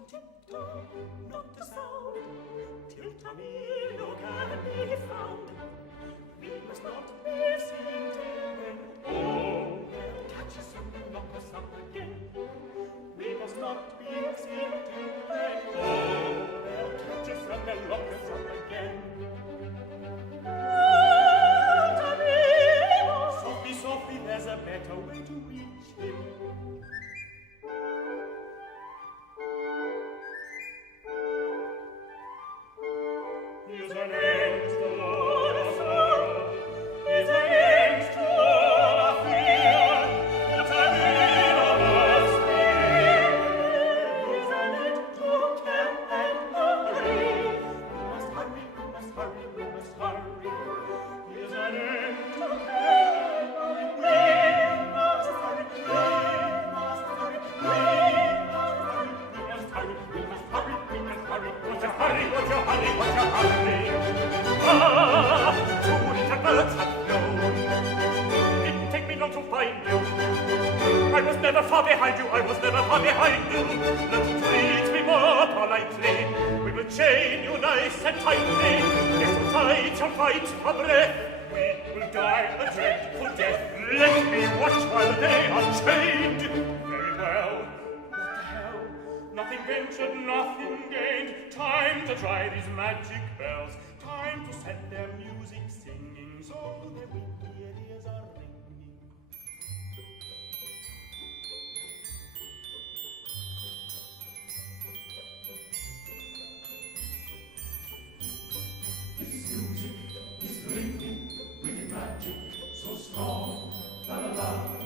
On tiptoe, not a sound, till Tamino can be found. We must not be seen till oh, they'll catch us and lock us up again. We must not be seen till oh, they'll catch us and they'll lock us up again. Oh, Tamino! Softly, softly, there's a better way to reach him. Here's an end to all our sorrow, here's an end to all our fear, for Tamino must be. Here's an end to care and hurry. We must hurry, we must hurry, we must hurry. Here's an end to care and hurry. We must hurry, we must hurry, we must hurry, we must hurry, we must hurry, we must hurry. What's your hurry, what's your hurry? Ah, two little birds have flown. Didn't take me long to find you. I was never far behind you, I was never far behind you. Now treat me more politely. We will chain you nice and tightly. Yes, so tight you'll fight for breath. We will die a dreadful death. Let me watch while they are chained. Very well. What the hell? Nothing ventured, nothing gained. Time to try these magic bells. Time to set their music singing, so their wicked ears are ringing. This music is ringing, wicked magic, so strong. La la la.